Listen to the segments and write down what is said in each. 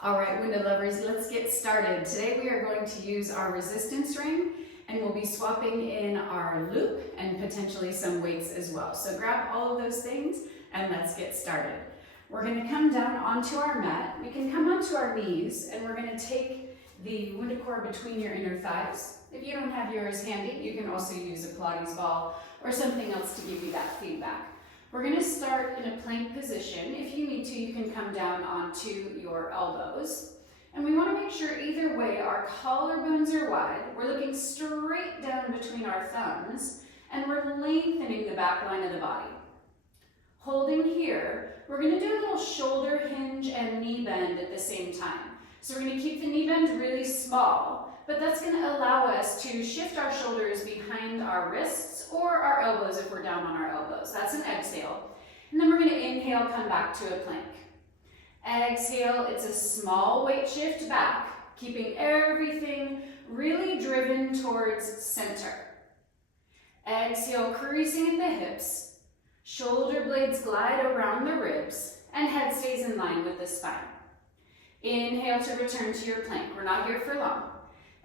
All right, Wunda lovers, let's get started. Today we are going to use our resistance ring and we'll be swapping in our loop and potentially some weights as well. So grab all of those things and let's get started. We're going to come down onto our mat. We can come onto our knees and we're going to take the WundaCore between your inner thighs. If you don't have yours handy, you can also use a Pilates ball or something else to give you that feedback. We're going to start in a plank position. If you need to, you can come down onto your elbows. And we want to make sure either way our collarbones are wide. We're looking straight down between our thumbs and we're lengthening the back line of the body. Holding here, we're going to do a little shoulder hinge and knee bend at the same time. So we're going to keep the knee bend really small, but that's going to allow us to shift our shoulders behind our wrists or our elbows if we're down on our elbows. That's an exhale. And then we're going to inhale, come back to a plank. Exhale, it's a small weight shift back, keeping everything really driven towards center. Exhale, creasing at the hips, shoulder blades glide around the ribs, and head stays in line with the spine. Inhale to return to your plank. We're not here for long.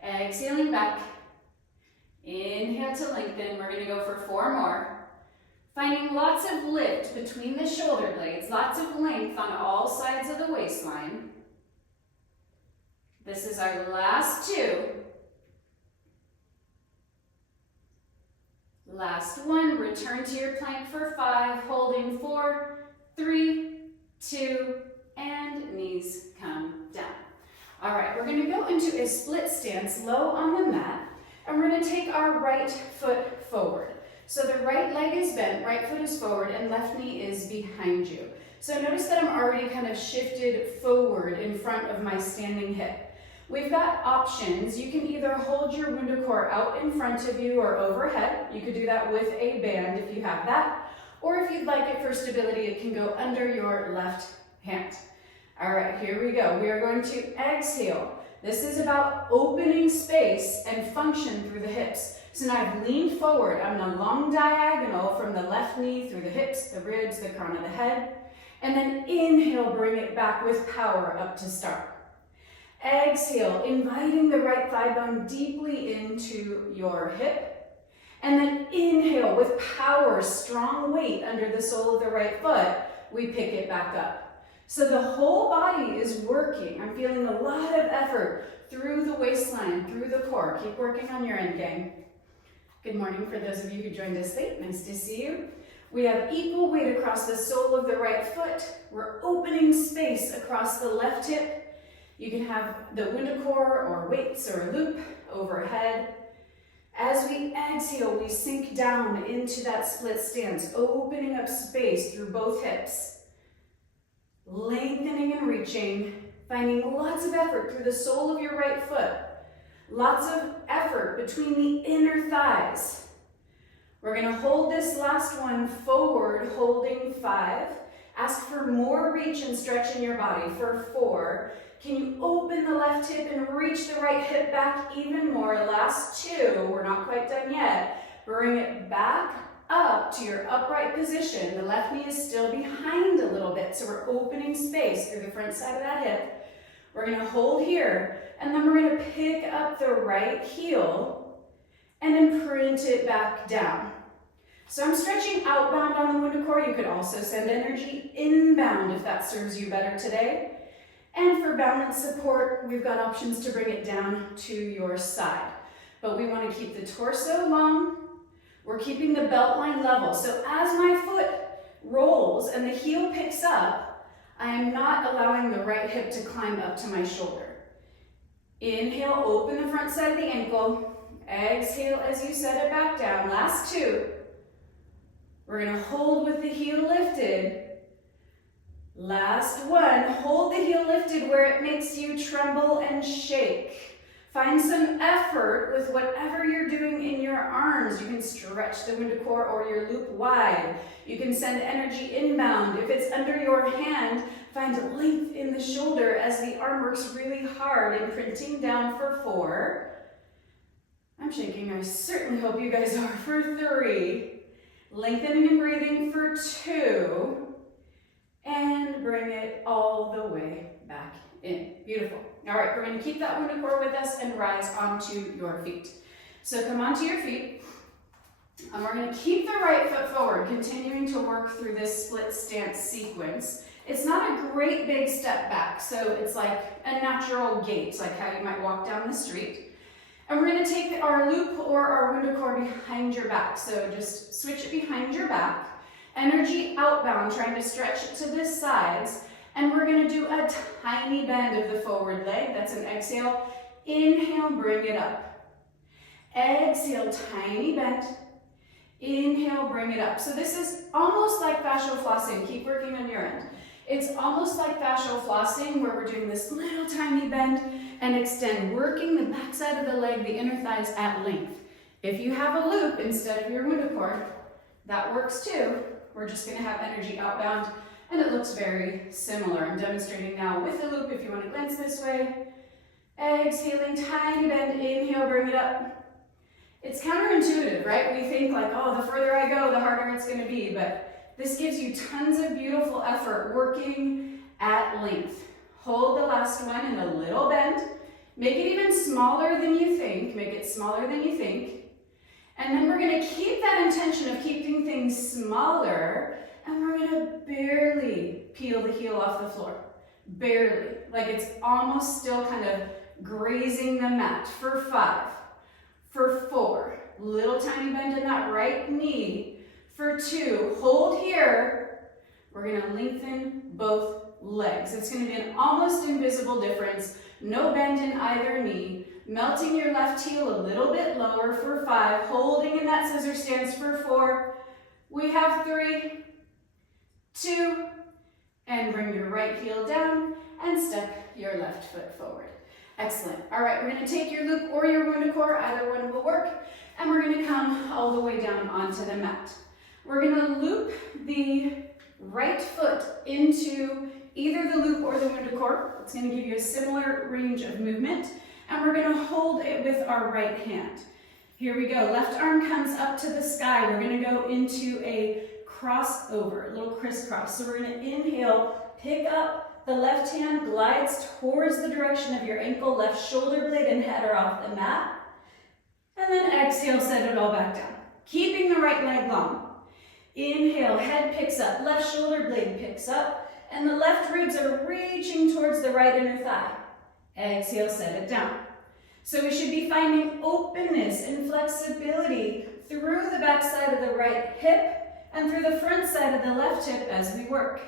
Exhaling back. Inhale to lengthen. We're going to go for 4 more. Finding lots of lift between the shoulder blades, lots of length on all sides of the waistline. This is our last 2. Last 1. Return to your plank for 5, holding 4, 3, 2, and knees come down. All right, we're going to go into a split stance, low on the mat, and we're going to take our right foot forward. So the right leg is bent, right foot is forward, and left knee is behind you. So notice that I'm already kind of shifted forward in front of my standing hip. We've got options. You can either hold your WundaCore out in front of you or overhead. You could do that with a band if you have that. Or if you'd like it for stability, it can go under your left hand. All right, here we go. We are going to exhale. This is about opening space and function through the hips. So now I've leaned forward. I'm in a long diagonal from the left knee through the hips, the ribs, the crown of the head. And then inhale, bring it back with power up to start. Exhale, inviting the right thigh bone deeply into your hip. And then inhale with power, strong weight under the sole of the right foot. We pick it back up. So the whole body is working. I'm feeling a lot of effort through the waistline, through the core. Keep working on your end, gang. Good morning for those of you who joined us late. Nice to see you. We have equal weight across the sole of the right foot. We're opening space across the left hip. You can have the WundaCore or weights or a loop overhead. As we exhale, we sink down into that split stance, opening up space through both hips. Lengthening and reaching, finding lots of effort through the sole of your right foot. Lots of effort between the inner thighs. We're going to hold this last one forward, holding 5. Ask for more reach and stretch in your body for 4. Can you open the left hip and reach the right hip back even more? Last 2. We're not quite done yet. Bring it back up to your upright position. The left knee is still behind a little bit, so we're opening space through the front side of that hip. We're going to hold here, and then we're going to pick up the right heel and imprint it back down. So I'm stretching outbound on the WundaCore. You could also send energy inbound if that serves you better today. And for balance support, we've got options to bring it down to your side. But we want to keep the torso long. We're keeping the belt line level. So as my foot rolls and the heel picks up, I am not allowing the right hip to climb up to my shoulder. Inhale, open the front side of the ankle. Exhale as you set it back down. Last 2. We're going to hold with the heel lifted. Last 1. Hold the heel lifted where it makes you tremble and shake. Find some effort with whatever you're doing in your arms. You can stretch the WundaCore or your loop wide. You can send energy inbound. If it's under your hand, find length in the shoulder as the arm works really hard, imprinting down for 4. I'm shaking. I certainly hope you guys are for 3. Lengthening and breathing for 2. And bring it all the way back in. Beautiful. All right, we're going to keep that WundaCore with us and rise onto your feet. So come onto your feet, and we're going to keep the right foot forward, continuing to work through this split stance sequence. It's not a great big step back, so it's like a natural gait, like how you might walk down the street. And we're going to take our loop or our WundaCore behind your back. So just switch it behind your back. Energy outbound, trying to stretch it to the sides. And we're going to do a tiny bend of the forward leg. That's an exhale. Inhale, bring it up. Exhale, tiny bend. Inhale, bring it up. So this is almost like fascial flossing. Keep working on your end. It's almost like fascial flossing where we're doing this little tiny bend and extend, working the back side of the leg, the inner thighs at length. If you have a loop instead of your WundaCore, that works too. We're just going to have energy outbound, and it looks very similar. I'm demonstrating now with the loop if you want to glance this way. Exhaling, tiny bend, inhale, bring it up. It's counterintuitive, right? We think like, oh, the further I go, the harder it's going to be, but this gives you tons of beautiful effort working at length. Hold the last one in a little bend. Make it even smaller than you think. Make it smaller than you think. And then we're going to keep that intention of keeping things smaller, and we're going to barely peel the heel off the floor. Barely. Like it's almost still kind of grazing the mat. For 5. For 4. Little tiny bend in that right knee. For 2. Hold here. We're going to lengthen both legs. It's going to be an almost invisible difference. No bend in either knee. Melting your left heel a little bit lower for 5. Holding in that scissor stance for 4. We have 3, 2, and bring your right heel down and step your left foot forward. Excellent. All right, we're going to take your loop or your WundaCore, either one will work, and we're going to come all the way down onto the mat. We're going to loop the right foot into either the loop or the WundaCore. It's going to give you a similar range of movement, and we're going to hold it with our right hand. Here we go. Left arm comes up to the sky. We're going to go into a crossover, a little crisscross. So we're going to inhale, pick up, the left hand glides towards the direction of your ankle, left shoulder blade and head are off the mat. And then exhale, set it all back down. Keeping the right leg long. Inhale, head picks up, left shoulder blade picks up, and the left ribs are reaching towards the right inner thigh. Exhale, set it down. So we should be finding openness and flexibility through the back side of the right hip and through the front side of the left hip as we work.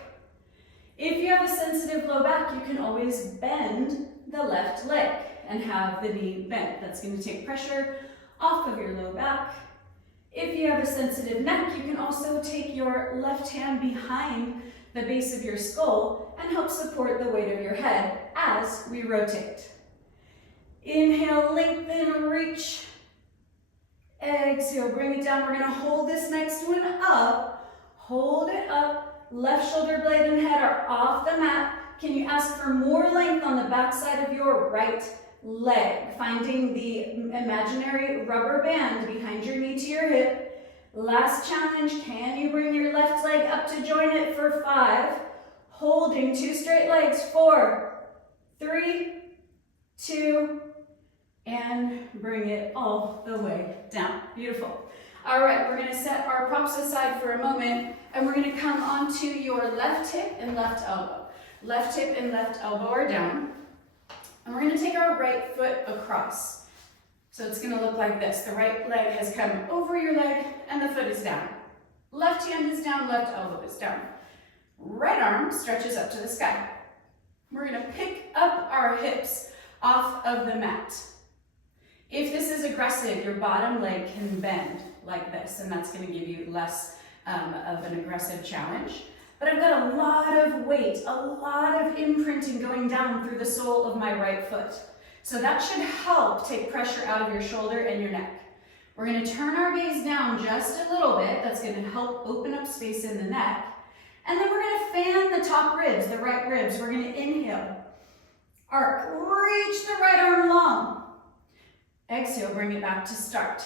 If you have a sensitive low back, you can always bend the left leg and have the knee bent. That's going to take pressure off of your low back. If you have a sensitive neck, you can also take your left hand behind the base of your skull and help support the weight of your head as we rotate. Inhale, lengthen, reach. Exhale, bring it down. We're going to hold this next one up. Hold it up. Left shoulder blade and head are off the mat. Can you ask for more length on the back side of your right leg? Finding the imaginary rubber band behind your knee to your hip. Last challenge, can you bring your left leg up to join it for 5? Holding 2 straight legs, 4, 3, 2, and bring it all the way down. Beautiful. All right, we're going to set our props aside for a moment, and we're going to come onto your left hip and left elbow. Left hip and left elbow are down, and we're going to take our right foot across. So it's going to look like this. The right leg has come over your leg, and the foot is down. Left hand is down, left elbow is down. Right arm stretches up to the sky. We're going to pick up our hips off of the mat. If this is aggressive, your bottom leg can bend like this, and that's going to give you less of an aggressive challenge. But I've got a lot of weight, a lot of imprinting going down through the sole of my right foot. So that should help take pressure out of your shoulder and your neck. We're going to turn our gaze down just a little bit. That's going to help open up space in the neck. And then we're going to fan the top ribs, the right ribs. We're going to inhale, arc, reach the right arm long. Exhale, bring it back to start.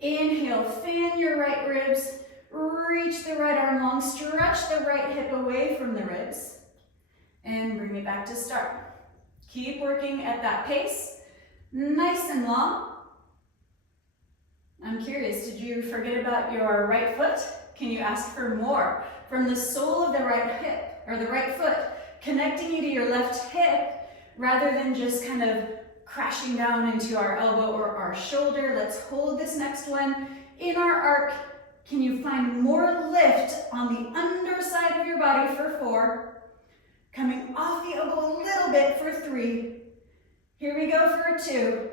Inhale, fan your right ribs, reach the right arm long, stretch the right hip away from the ribs, and bring it back to start. Keep working at that pace, nice and long. I'm curious, did you forget about your right foot? Can you ask for more? From the sole of the right hip, or the right foot, connecting you to your left hip, rather than just kind of crashing down into our elbow or our shoulder. Let's hold this next one in our arc. Can you find more lift on the underside of your body for 4? Coming off the elbow a little bit for 3. Here we go for 2.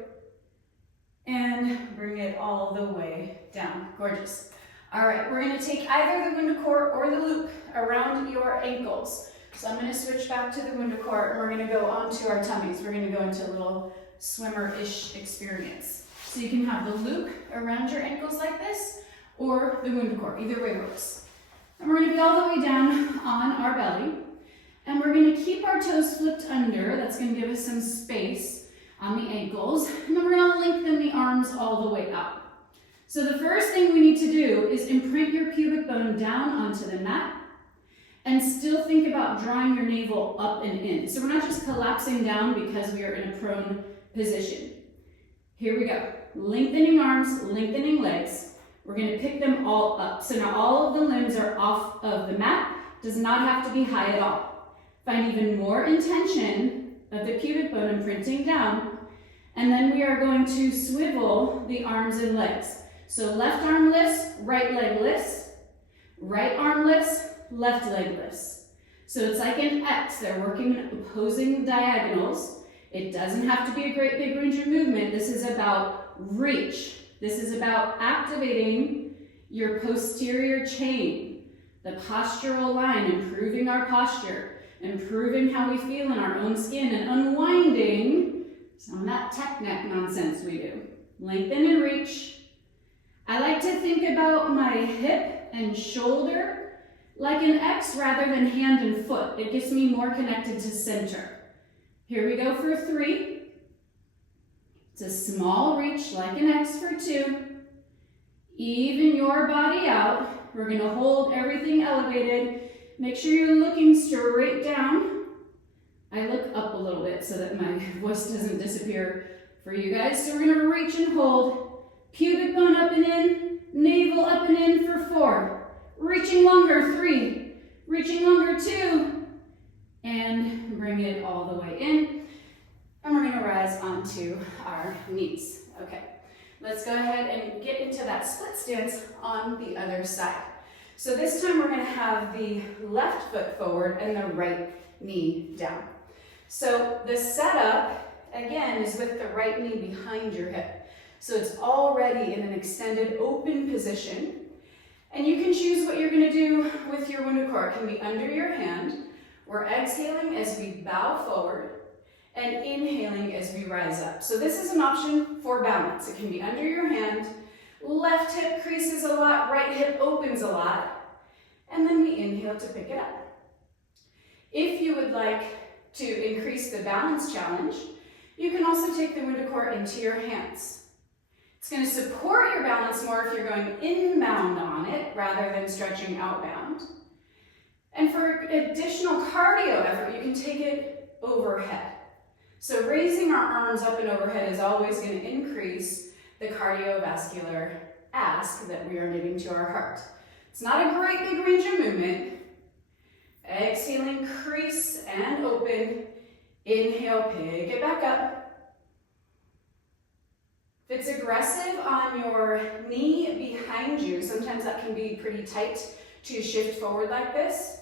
And bring it all the way down. Gorgeous. All right, we're going to take either the WundaCore or the loop around your ankles. So I'm going to switch back to the WundaCore and we're going to go onto our tummies. We're going to go into a little swimmer-ish experience. So you can have the loop around your ankles like this or the WundaCore. Either way works. And we're going to be all the way down on our belly. And we're going to keep our toes flipped under. That's going to give us some space on the ankles. And then we're going to lengthen the arms all the way up. So the first thing we need to do is imprint your pubic bone down onto the mat and still think about drawing your navel up and in. So we're not just collapsing down because we are in a prone position. Here we go. Lengthening arms, lengthening legs. We're going to pick them all up. So now all of the limbs are off of the mat. Does not have to be high at all. Find even more intention of the pubic bone imprinting down. And then we are going to swivel the arms and legs. So left arm lifts, right leg lifts, right arm lifts, left leg lifts. So it's like an X. They're working opposing diagonals. It doesn't have to be a great big range of movement. This is about reach. This is about activating your posterior chain, the postural line, improving our posture, improving how we feel in our own skin, and unwinding some of that tech neck nonsense we do. Lengthen and reach. I like to think about my hip and shoulder like an X rather than hand and foot. It gets me more connected to center. Here we go for 3. It's a small reach like an X for 2. Even your body out. We're going to hold everything elevated. Make sure you're looking straight down. I look up a little bit so that my voice doesn't disappear for you guys. So we're going to reach and hold. Pubic bone up and in, navel up and in for 4. Reaching longer, 3. Reaching longer, 2. And bring it all the way in. And we're going to rise onto our knees. Okay, let's go ahead and get into that split stance on the other side. So this time we're going to have the left foot forward and the right knee down. So the setup, again, is with the right knee behind your hip. So it's already in an extended open position. And you can choose what you're going to do with your WundaCore. It can be under your hand. We're exhaling as we bow forward and inhaling as we rise up. So this is an option for balance. It can be under your hand. Left hip creases a lot, right hip opens a lot. And then we inhale to pick it up. If you would like to increase the balance challenge, you can also take the WundaCore into your hands. It's going to support your balance more if you're going inbound on it rather than stretching outbound. And for additional cardio effort, you can take it overhead. So raising our arms up and overhead is always going to increase the cardiovascular ask that we are giving to our heart. It's not a great big range of movement. Exhaling, crease and open. Inhale, pick it back up. If it's aggressive on your knee behind you, sometimes that can be pretty tight to shift forward like this.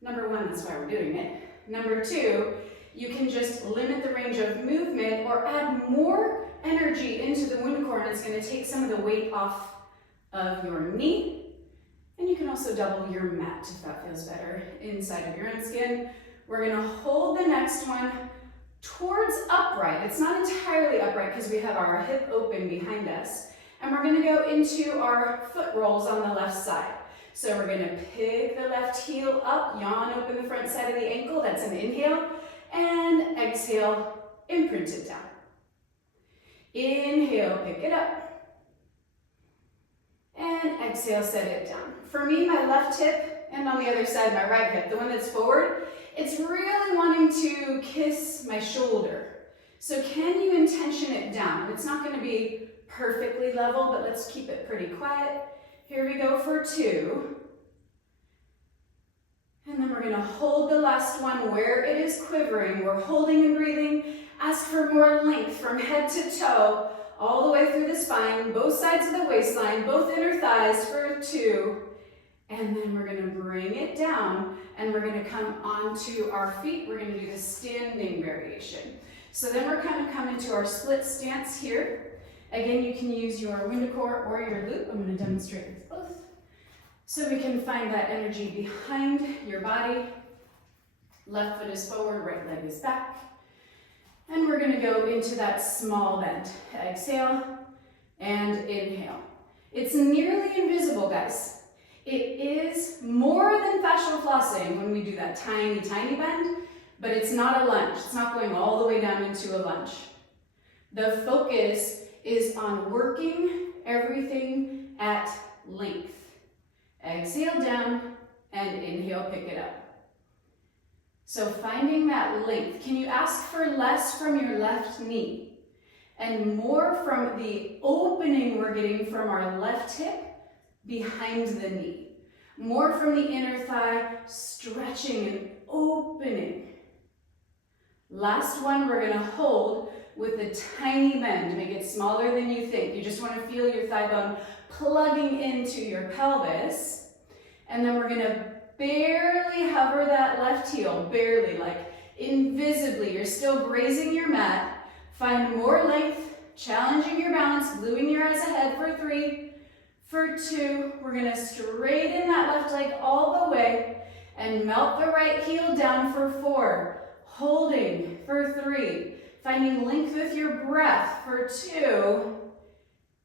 Number 1, that's why we're doing it. Number 2, you can just limit the range of movement or add more energy into the WundaCore, and it's going to take some of the weight off of your knee. And you can also double your mat if that feels better inside of your own skin. We're going to hold the next one towards upright. It's not entirely upright because we have our hip open behind us. And we're going to go into our foot rolls on the left side. So we're going to pick the left heel up, yawn open the front side of the ankle. That's an inhale. And exhale, imprint it down. Inhale, pick it up. And exhale, set it down. For me, my left hip, and on the other side, my right hip, the one that's forward, It's really wanting to kiss my shoulder. So can you intention it down? It's not going to be perfectly level, but let's keep it pretty quiet. Here we go for 2. And then we're going to hold the last one where it is quivering. We're holding and breathing. Ask for more length from head to toe, all the way through the spine, both sides of the waistline, both inner thighs for 2. And then we're going to bring it down, and we're going to come onto our feet. We're going to do the standing variation. So then we're kind of coming to our split stance here. Again, you can use your WundaCore or your loop. I'm going to demonstrate with both. So we can find that energy behind your body. Left foot is forward, right leg is back. And we're going to go into that small bend. Exhale and inhale. It's nearly invisible, guys. It is more than fascial flossing when we do that tiny, tiny bend, but it's not a lunge. It's not going all the way down into a lunge. The focus is on working everything at length. Exhale down and inhale, pick it up. So finding that length. Can you ask for less from your left knee and more from the opening we're getting from our left hip behind the knee? More from the inner thigh, stretching and opening. Last one, we're going to hold with a tiny bend. Make it smaller than you think. You just want to feel your thigh bone plugging into your pelvis. And then we're going to barely hover that left heel, barely, like invisibly. You're still grazing your mat. Find more length, challenging your balance, gluing your eyes ahead for 3. For 2, we're going to straighten that left leg all the way and melt the right heel down for 4. Holding for 3. Finding length with your breath for 2.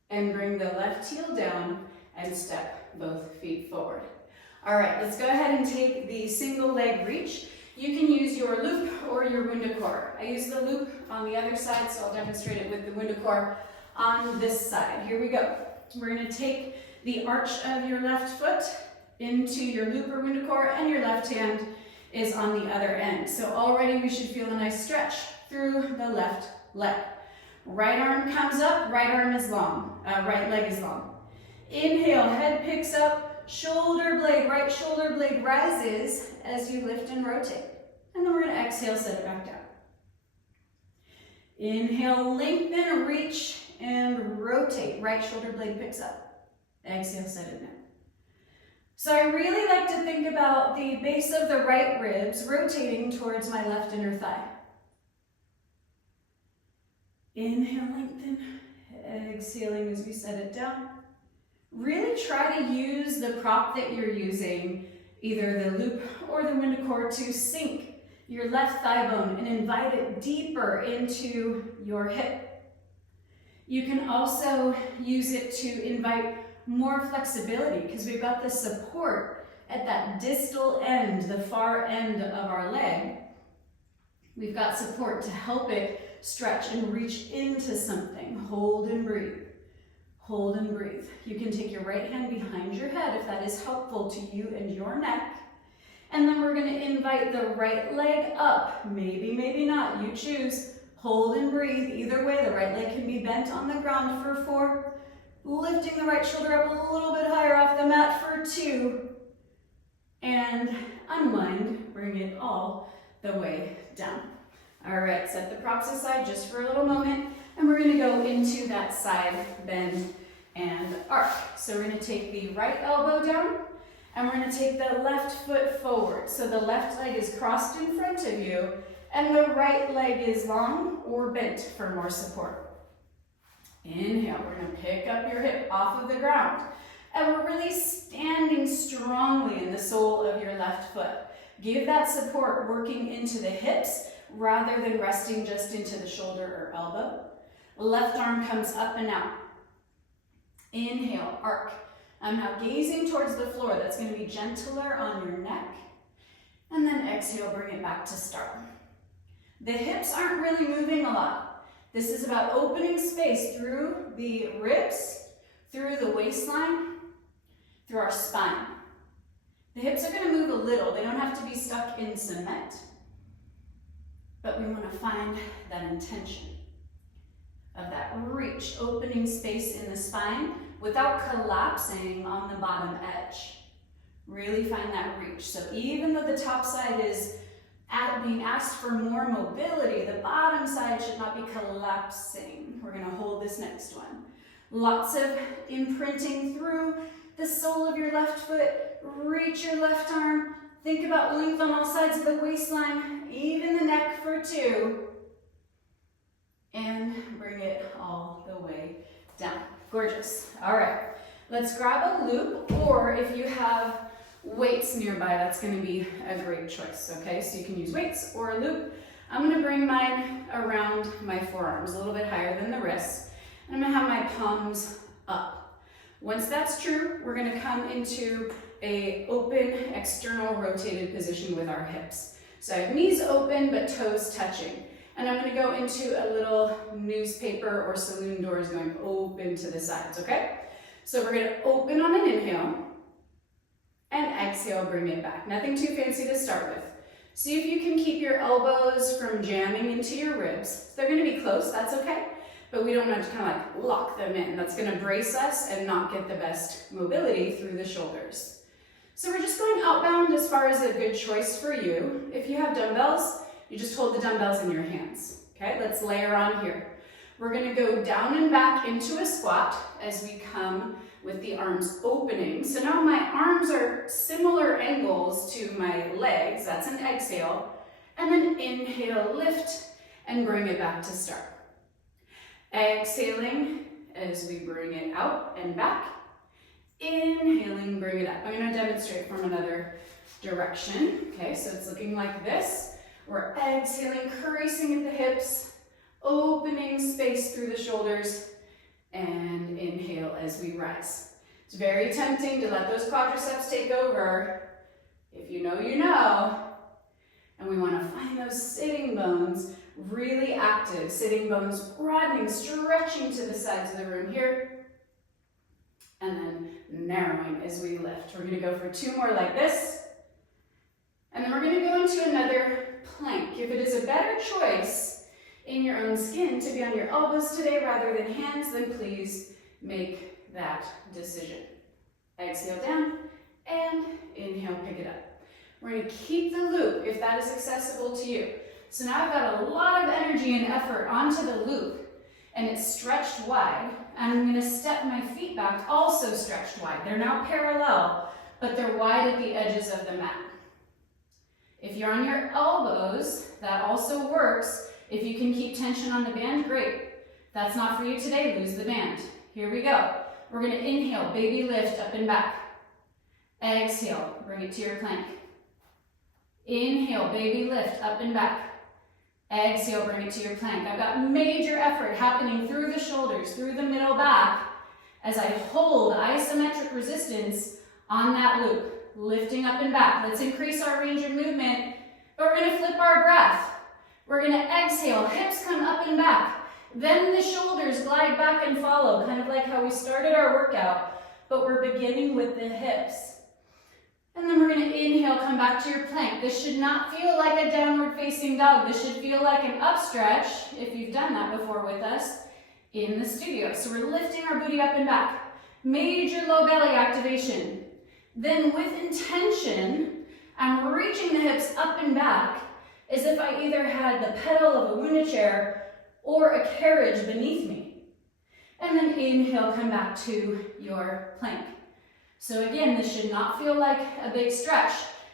And bring the left heel down and step both feet forward. All right, let's go ahead and take the single leg reach. You can use your loop or your WundaCore. I use the loop on the other side, so I'll demonstrate it with the WundaCore on this side. Here we go. We're going to take the arch of your left foot into your loop or WundaCore, and your left hand is on the other end. So already we should feel a nice stretch through the left leg. Right arm comes up, right arm is long, right leg is long. Inhale, head picks up, shoulder blade, right shoulder blade rises as you lift and rotate. And then we're going to exhale, set it back down. Inhale, lengthen, reach, and rotate. Right shoulder blade picks up. Exhale, set it down. So I really like to think about the base of the right ribs rotating towards my left inner thigh. Inhale, lengthen, exhaling as we set it down. Really try to use the prop that you're using, either the loop or the WundaCore, to sink your left thigh bone and invite it deeper into your hip. You can also use it to invite more flexibility because we've got the support at that distal end, the far end of our leg. We've got support to help it stretch and reach into something. Hold and breathe. Hold and breathe. You can take your right hand behind your head if that is helpful to you and your neck. And then we're going to invite the right leg up. Maybe, maybe not. You choose. Hold and breathe. Either way, the right leg can be bent on the ground for 4. Lifting the right shoulder up a little bit higher off the mat for 2. And unwind. Bring it all the way down. All right, set the props aside just for a little moment. And we're going to go into that side bend and arc. So we're going to take the right elbow down and we're going to take the left foot forward. So the left leg is crossed in front of you and the right leg is long or bent for more support. Inhale, we're going to pick up your hip off of the ground. And we're really standing strongly in the sole of your left foot. Give that support working into the hips rather than resting just into the shoulder or elbow. Left arm comes up and out. Inhale, arc. I'm now gazing towards the floor. That's going to be gentler on your neck. And then exhale, bring it back to start. The hips aren't really moving a lot. This is about opening space through the ribs, through the waistline, through our spine. The hips are going to move a little. They don't have to be stuck in cement. but we want to find that intention of that reach, opening space in the spine without collapsing on the bottom edge. Really find that reach. So even though the top side is being asked for more mobility, the bottom side should not be collapsing. We're going to hold this next one. Lots of imprinting through the sole of your left foot. Reach your left arm. Think about length on all sides of the waistline, even the neck for 2. And bring it all the way down. Gorgeous. All right, let's grab a loop, or if you have weights nearby, that's going to be a great choice, okay? So you can use weights or a loop. I'm going to bring mine around my forearms, a little bit higher than the wrists. And I'm going to have my palms up. Once that's true, we're going to come into a open, external rotated position with our hips. So I have knees open, but toes touching. And I'm going to go into a little newspaper or saloon doors going open to the sides, okay? So we're going to open on an inhale and exhale, bring it back. Nothing too fancy to start with. See if you can keep your elbows from jamming into your ribs. They're going to be close, that's okay, but we don't have to kind of like lock them in. That's going to brace us and not get the best mobility through the shoulders. So we're just going outbound as far as a good choice for you. If you have dumbbells, you just hold the dumbbells in your hands. Okay, let's layer on here. We're going to go down and back into a squat as we come with the arms opening. So now my arms are similar angles to my legs. That's an exhale. And then inhale, lift, and bring it back to start. Exhaling as we bring it out and back. Inhaling, bring it up. I'm going to demonstrate from another direction. Okay, so it's looking like this. We're exhaling, creasing at the hips, opening space through the shoulders, and inhale as we rise. It's very tempting to let those quadriceps take over. If you know, you know. And we want to find those sitting bones really active. Sitting bones broadening, stretching to the sides of the room here. And then narrowing as we lift. We're going to go for 2 more like this. And then we're going to go into another plank. If it is a better choice in your own skin to be on your elbows today rather than hands, then please make that decision. Exhale down and inhale, pick it up. We're going to keep the loop if that is accessible to you. So now I've got a lot of energy and effort onto the loop and it's stretched wide. And I'm going to step my feet back, also stretched wide. They're now parallel, but they're wide at the edges of the mat. If you're on your elbows, that also works. If you can keep tension on the band, great. That's not for you today, lose the band. Here we go. We're going to inhale, baby lift up and back. Exhale, bring it to your plank. Inhale, baby lift up and back. Exhale, bring it to your plank. I've got major effort happening through the shoulders, through the middle back, as I hold isometric resistance on that loop, lifting up and back. Let's increase our range of movement, but we're going to flip our breath. We're going to exhale, hips come up and back. Then the shoulders glide back and follow, kind of like how we started our workout, but we're beginning with the hips. And then we're going to inhale, come back to your plank. This should not feel like a downward facing dog. This should feel like an up stretch, if you've done that before with us in the studio. So we're lifting our booty up and back. Major low belly activation. Then with intention, I'm reaching the hips up and back as if I either had the pedal of a Wunda chair or a carriage beneath me. And then inhale, come back to your plank. So again, this should not feel like a big stretch.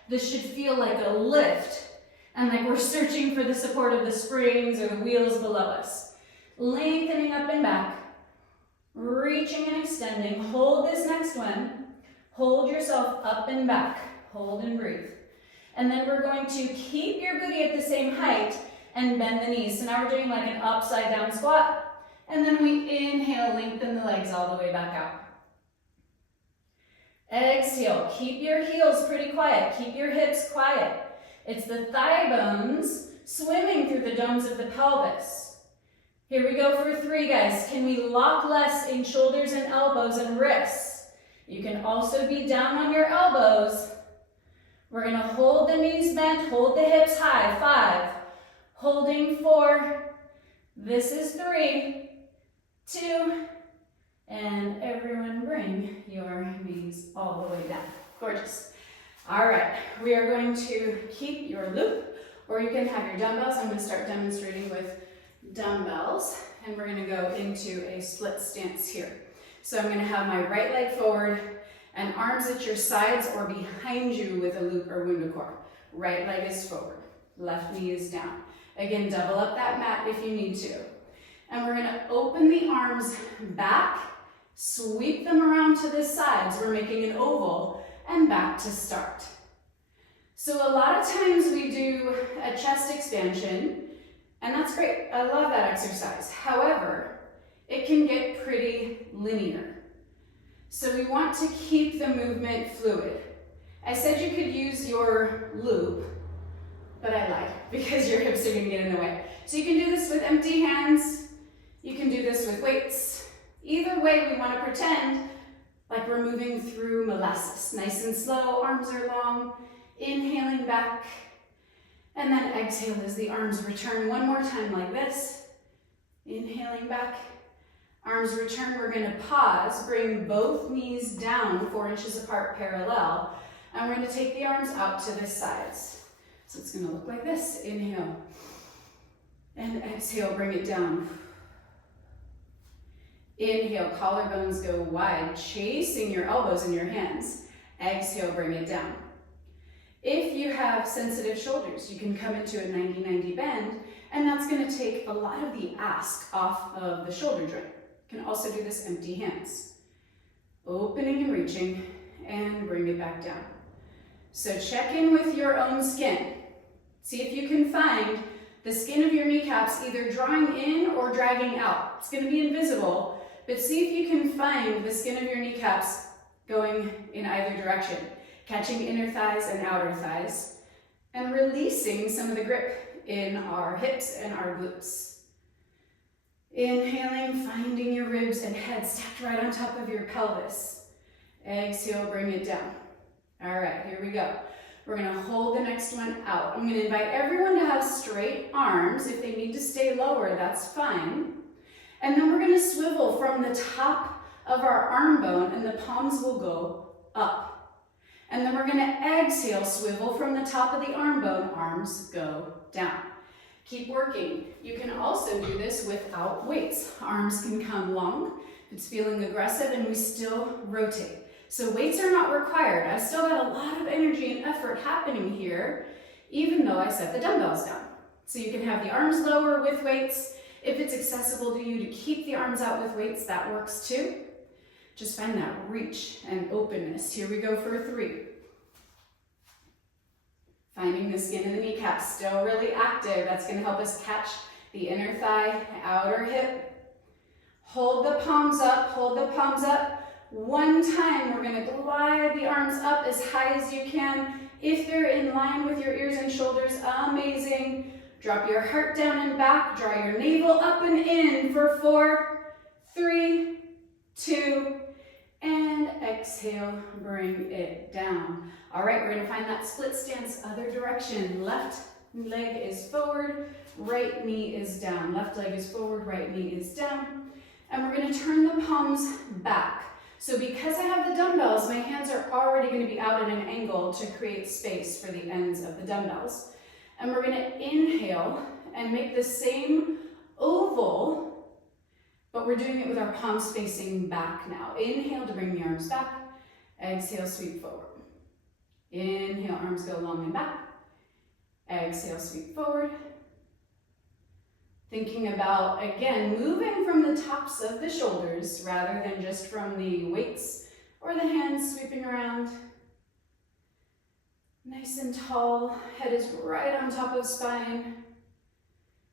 This should feel like a lift and like we're searching for the support of the springs or the wheels below us. Lengthening up and back, reaching and extending. Hold this next one. Hold yourself up and back. Hold and breathe. And then we're going to keep your booty at the same height and bend the knees. So now we're doing like an upside down squat. And then we inhale, lengthen the legs all the way back out. Exhale, keep your heels pretty quiet. Keep your hips quiet. It's the thigh bones swimming through the domes of the pelvis. Here we go for 3, guys. Can we lock less in shoulders and elbows and wrists? You can also be down on your elbows. We're going to hold the knees bent, hold the hips high. 5. Holding 4. This is 3, 2, and everyone bring your knees all the way down. Gorgeous. All right, we are going to keep your loop, or you can have your dumbbells. I'm going to start demonstrating with dumbbells, and we're going to go into a split stance here. So I'm going to have my right leg forward and arms at your sides or behind you with a loop or WundaCore. Right leg is forward, left knee is down. Again, double up that mat if you need to. And we're going to open the arms back, sweep them around to the sides. We're making an oval, and back to start. So a lot of times we do a chest expansion, and that's great. I love that exercise. However, it can get pretty linear. So we want to keep the movement fluid. I said you could use your loop, but I lied because your hips are going to get in the way. So you can do this with empty hands. You can do this with weights. Either way, we want to pretend like we're moving through molasses. Nice and slow, arms are long. Inhaling back, and then exhale as the arms return. One more time like this. Inhaling back, arms return. We're going to pause, bring both knees down 4 inches apart parallel, and we're going to take the arms out to the sides. So it's going to look like this. Inhale, and exhale, bring it down. Inhale, collarbones go wide, chasing your elbows in your hands. Exhale, bring it down. If you have sensitive shoulders, you can come into a 90-90 bend, and that's going to take a lot of the ask off of the shoulder joint. You can also do this empty hands. Opening and reaching, and bring it back down. So check in with your own skin. See if you can find the skin of your kneecaps either drawing in or dragging out. It's going to be invisible, but see if you can find the skin of your kneecaps going in either direction. Catching inner thighs and outer thighs, and releasing some of the grip in our hips and our glutes. Inhaling, finding your ribs and head stacked right on top of your pelvis. Exhale, bring it down. All right, here we go. We're gonna hold the next one out. I'm gonna invite everyone to have straight arms. If they need to stay lower, that's fine. And then we're gonna swivel from the top of our arm bone, and the palms will go up. And then we're going to exhale, swivel from the top of the arm bone, arms go down. Keep working. You can also do this without weights. Arms can come long if it's feeling aggressive, and we still rotate. So weights are not required. I've still got a lot of energy and effort happening here, even though I set the dumbbells down. So you can have the arms lower with weights. If it's accessible to you to keep the arms out with weights, that works too. Just find that reach and openness. Here we go for 3. Finding the skin of the kneecap, still really active. That's going to help us catch the inner thigh, outer hip. Hold the palms up, hold the palms up. One time, we're going to glide the arms up as high as you can. If they're in line with your ears and shoulders, amazing. Drop your heart down and back. Draw your navel up and in for 4, 3, 2, and exhale, bring it down. All right, we're gonna find that split stance, other direction. Left leg is forward, right knee is down. Left leg is forward, right knee is down. And we're gonna turn the palms back. So because I have the dumbbells, my hands are already gonna be out at an angle to create space for the ends of the dumbbells. And we're gonna inhale and make the same oval, but we're doing it with our palms facing back now. Inhale to bring the arms back. Exhale, sweep forward. Inhale, arms go long and back. Exhale, sweep forward. Thinking about, again, moving from the tops of the shoulders rather than just from the weights or the hands sweeping around. Nice and tall, head is right on top of spine.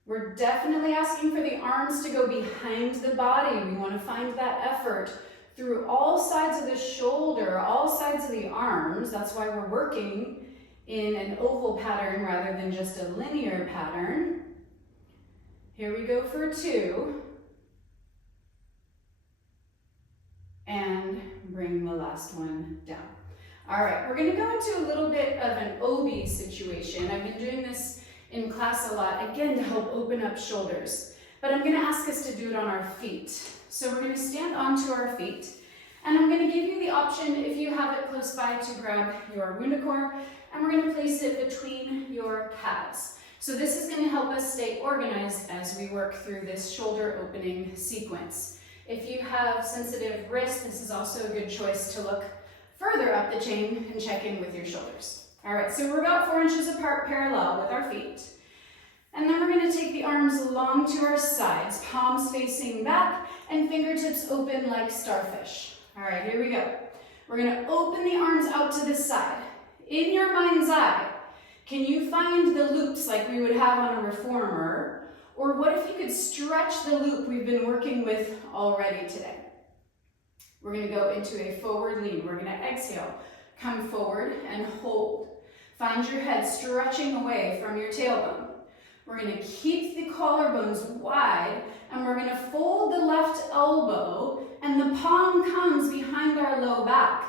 We're definitely asking for the arms to go behind the body. We want to find that effort through all sides of the shoulder, all sides of the arms. That's why we're working in an oval pattern rather than just a linear pattern. Here we go for 2. And bring the last one down. All right, we're going to go into a little bit of an obese situation. I've been doing this in class a lot, again, to help open up shoulders. But I'm gonna ask us to do it on our feet. So we're gonna stand onto our feet, and I'm gonna give you the option, if you have it close by, to grab your WundaCore, and we're gonna place it between your calves. So this is gonna help us stay organized as we work through this shoulder opening sequence. If you have sensitive wrists, this is also a good choice to look further up the chain and check in with your shoulders. All right, so we're about 4 inches apart, parallel with our feet. And then we're gonna take the arms along to our sides, palms facing back and fingertips open like starfish. All right, here we go. We're gonna open the arms out to the side. In your mind's eye, can you find the loops like we would have on a reformer? Or what if you could stretch the loop we've been working with already today? We're gonna go into a forward lean. We're gonna exhale, come forward and hold. Find your head stretching away from your tailbone. We're gonna keep the collarbones wide, and we're gonna fold the left elbow, and the palm comes behind our low back.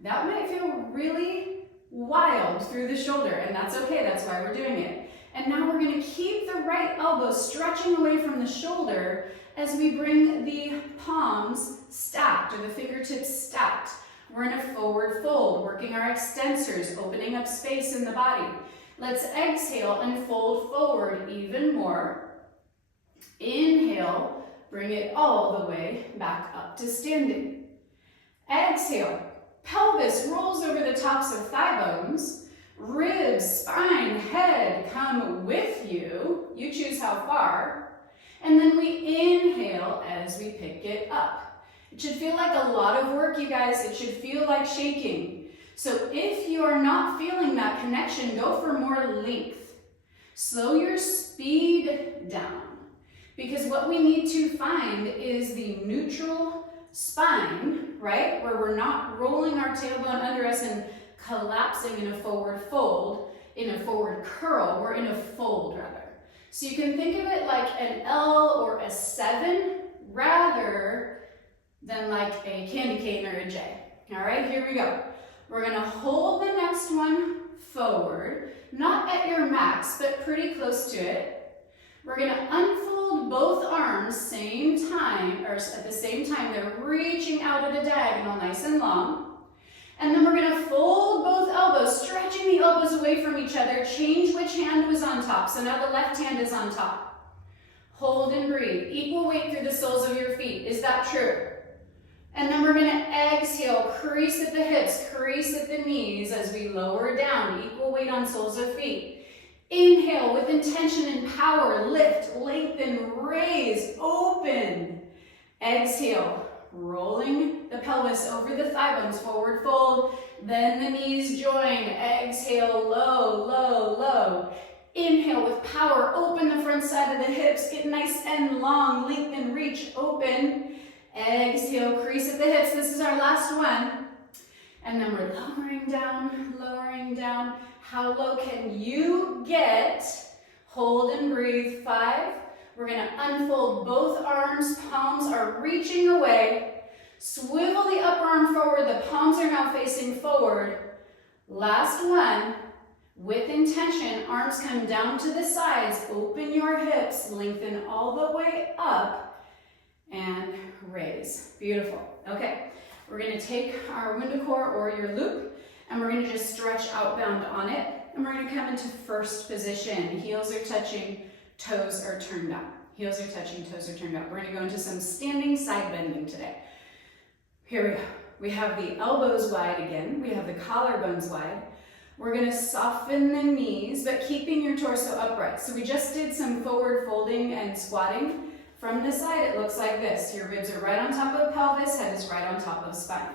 That might feel really wild through the shoulder, and that's okay, that's why we're doing it. And now we're gonna keep the right elbow stretching away from the shoulder as we bring the palms stacked, or the fingertips stacked. We're in a forward fold, working our extensors, opening up space in the body. Let's exhale and fold forward even more. Inhale, bring it all the way back up to standing. Exhale, pelvis rolls over the tops of thigh bones. Ribs, spine, head come with you. You choose how far. And then we inhale as we pick it up. It should feel like a lot of work, you guys. It should feel like shaking. So if you are not feeling that connection, go for more length. Slow your speed down, because what we need to find is the neutral spine, right? Where we're not rolling our tailbone under us and collapsing in a forward fold, in a forward curl. We're in a fold rather. So you can think of it like an L or a 7 rather than like a candy cane or a J. All right, here we go. We're gonna hold the next one forward, not at your max, but pretty close to it. We're gonna unfold both arms same time, or at the same time, they're reaching out at a diagonal, nice and long. And then we're gonna fold both elbows, stretching the elbows away from each other. Change which hand was on top. So now the left hand is on top. Hold and breathe. Equal weight through the soles of your feet. Is that true? And then we're gonna exhale, crease at the hips, crease at the knees as we lower down, equal weight on soles of feet. Inhale with intention and power, lift, lengthen, raise, open. Exhale, rolling the pelvis over the thigh bones, forward fold, then the knees join. Exhale, low, low, low. Inhale with power, open the front side of the hips, get nice and long, lengthen, reach, open. Exhale, crease at the hips. This is our last one. And then we're lowering down, lowering down. How low can you get? Hold and breathe. 5. We're gonna unfold both arms. Palms are reaching away. Swivel the upper arm forward. The palms are now facing forward. Last one. With intention, arms come down to the sides. Open your hips. Lengthen all the way up. And raise. Beautiful. Okay, we're going to take our WundaCore or your loop, and we're going to just stretch outbound on it, and we're going to come into first position. Heels are touching, toes are turned up. Heels are touching, toes are turned up. We're going to go into some standing side bending today. Here we go. We have the elbows wide again. We have the collarbones wide. We're going to soften the knees, but keeping your torso upright. So we just did some forward folding and squatting. From the side, it looks like this. Your ribs are right on top of pelvis, head is right on top of spine.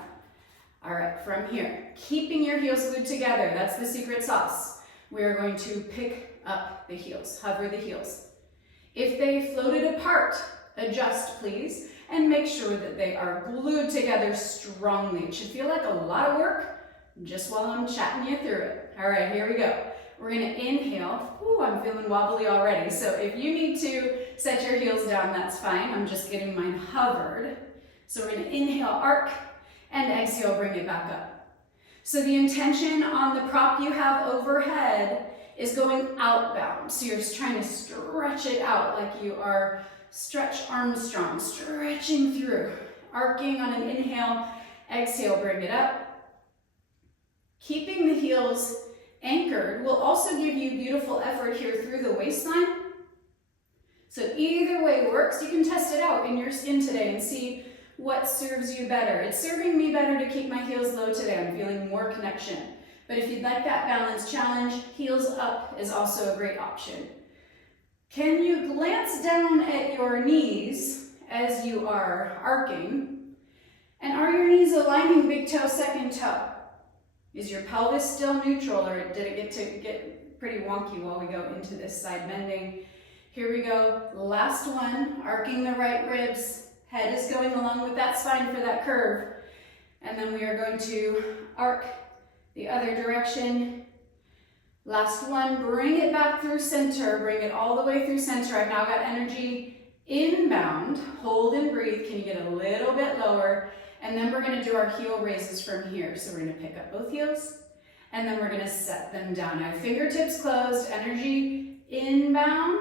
All right, from here, keeping your heels glued together. That's the secret sauce. We are going to pick up the heels, hover the heels. If they floated apart, adjust please, and make sure that they are glued together strongly. It should feel like a lot of work just while I'm chatting you through it. All right, here we go. We're gonna inhale. Ooh, I'm feeling wobbly already. So if you need to set your heels down, that's fine. I'm just getting mine hovered. So we're gonna inhale, arc, and exhale, bring it back up. So the intention on the prop you have overhead is going outbound. So you're just trying to stretch it out like you are Stretch Armstrong, stretching through, arcing on an inhale, exhale, bring it up. Keeping the heels anchored will also give you beautiful effort here through the waistline. So either way works. You can test it out in your skin today and see what serves you better. It's serving me better to keep my heels low today. I'm feeling more connection. But if you'd like that balance challenge, heels up is also a great option. Can you glance down at your knees as you are arcing? And are your knees aligning big toe, second toe? Is your pelvis still neutral, or did it get pretty wonky while we go into this side bending? Here we go, last one, arcing the right ribs. Head is going along with that spine for that curve. And then we are going to arc the other direction. Last one, bring it back through center, bring it all the way through center. I've now got energy inbound, hold and breathe. Can you get a little bit lower? And then we're gonna do our heel raises from here. So we're gonna pick up both heels, and then we're gonna set them down. Now fingertips closed, energy inbound.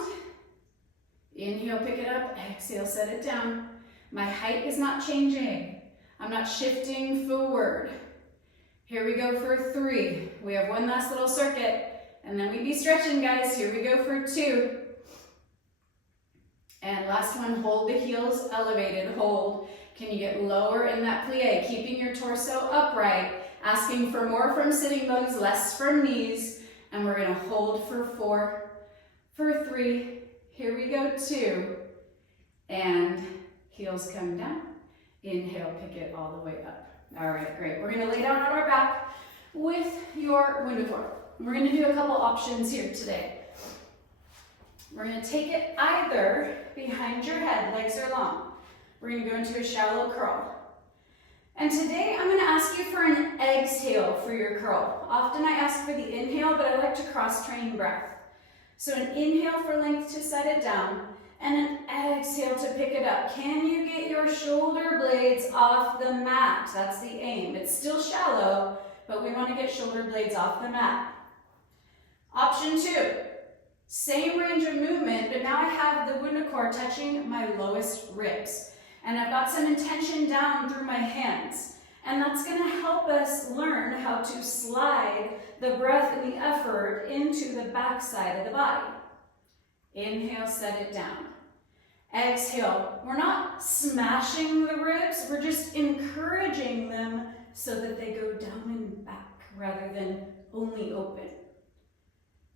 Inhale, pick it up, exhale, set it down. My height is not changing. I'm not shifting forward. Here we go for 3. We have one last little circuit, and then we be stretching, guys. Here we go for 2. And last one, hold the heels elevated, hold. Can you get lower in that plie, keeping your torso upright, asking for more from sitting bones, less from knees, and we're gonna hold for 4, for 3, here we go, 2, and heels come down. Inhale, pick it all the way up. All right, great. We're gonna lay down on our back with your WundaCore. We're gonna do a couple options here today. We're gonna take it either behind your head, legs are long. We're gonna go into a shallow curl. And today I'm gonna ask you for an exhale for your curl. Often I ask for the inhale, but I like to cross-train breath. So an inhale for length to set it down, and an exhale to pick it up. Can you get your shoulder blades off the mat? That's the aim. It's still shallow, but we want to get shoulder blades off the mat. Option 2, same range of movement, but now I have the WundaCore touching my lowest ribs. And I've got some intention down through my hands. And that's going to help us learn how to slide the breath and the effort into the back side of the body. Inhale, set it down. Exhale, we're not smashing the ribs, we're just encouraging them so that they go down and back rather than only open.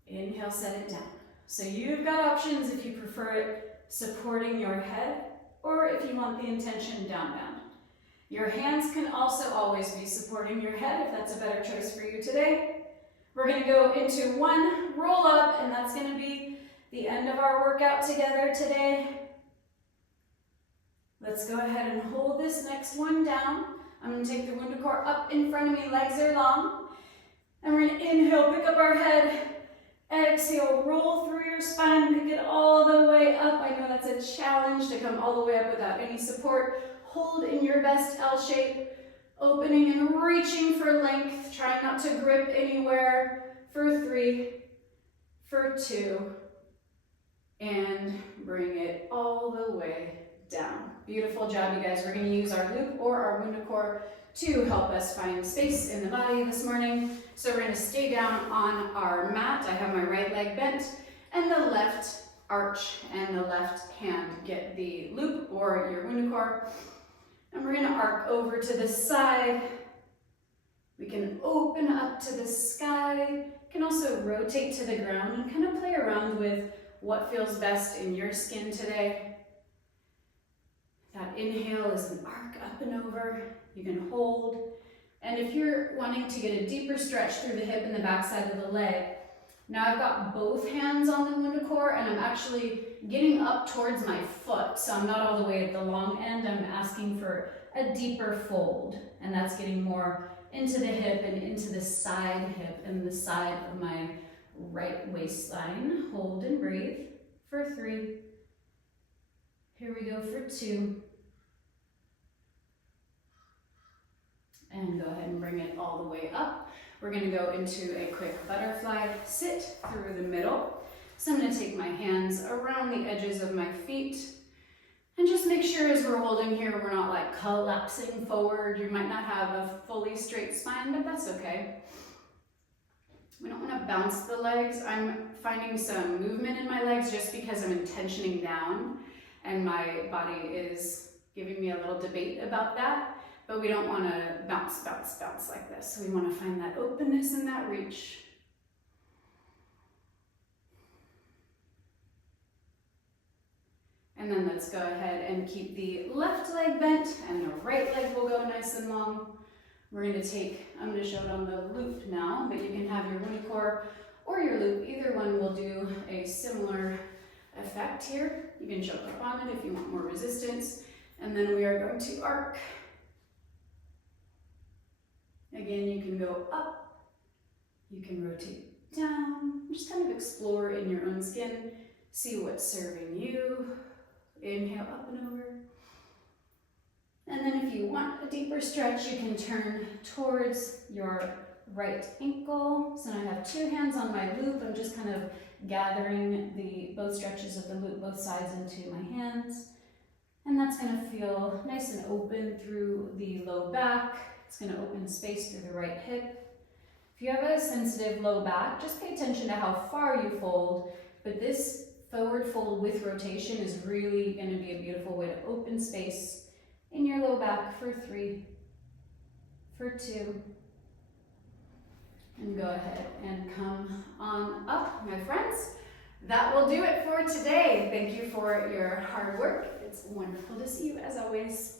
Inhale, set it down. So you've got options if you prefer it supporting your head or if you want the intention downbound. Your hands can also always be supporting your head if that's a better choice for you today. We're going to go into one roll up, and that's going to be the end of our workout together today. Let's go ahead and hold this next one down. I'm going to take the WundaCore up in front of me, legs are long. And we're going to inhale, pick up our head. Exhale, roll through your spine, pick it all the way up. I know that's a challenge to come all the way up without any support. Hold in your best L shape, opening and reaching for length. Try not to grip anywhere. For 3, for 2, and bring it all the way down. Beautiful job, you guys. We're going to use our loop or our WundaCore to help us find space in the body this morning. So we're going to stay down on our mat. I have my right leg bent and the left arch and the left hand get the loop or your WundaCore. And we're going to arc over to the side. We can open up to the sky. You can also rotate to the ground and kind of play around with what feels best in your skin today. That inhale is an arc up and over. You can hold. And if you're wanting to get a deeper stretch through the hip and the back side of the leg, now I've got both hands on the WundaCore and I'm actually getting up towards my foot. So I'm not all the way at the long end. I'm asking for a deeper fold. And that's getting more into the hip and into the side hip and the side of my right waistline. Hold and breathe for 3. Here we go for 2. And go ahead and bring it all the way up. We're gonna go into a quick butterfly sit through the middle. So I'm gonna take my hands around the edges of my feet and just make sure as we're holding here, we're not like collapsing forward. You might not have a fully straight spine, but that's okay. We don't want to bounce the legs. I'm finding some movement in my legs just because I'm intentioning down and my body is giving me a little debate about that, but we don't want to bounce, bounce, bounce like this. We want to find that openness and that reach. And then let's go ahead and keep the left leg bent and the right leg will go nice and long. We're going to take, I'm going to show it on the loop now, but you can have your WundaCore or your loop. Either one will do a similar effect here. You can choke up on it if you want more resistance. And then we are going to arc. Again, you can go up, you can rotate down, just kind of explore in your own skin, see what's serving you. Inhale up and over. And then if you want a deeper stretch, you can turn towards your right ankle. So now I have two hands on my loop. I'm just kind of gathering both stretches of the loop, both sides into my hands. And that's going to feel nice and open through the low back. It's going to open space through the right hip. If you have a sensitive low back, just pay attention to how far you fold. But this forward fold with rotation is really going to be a beautiful way to open space in your low back for 3, for 2, and go ahead and come on up, my friends. That will do it for today. Thank you for your hard work. It's wonderful to see you as always.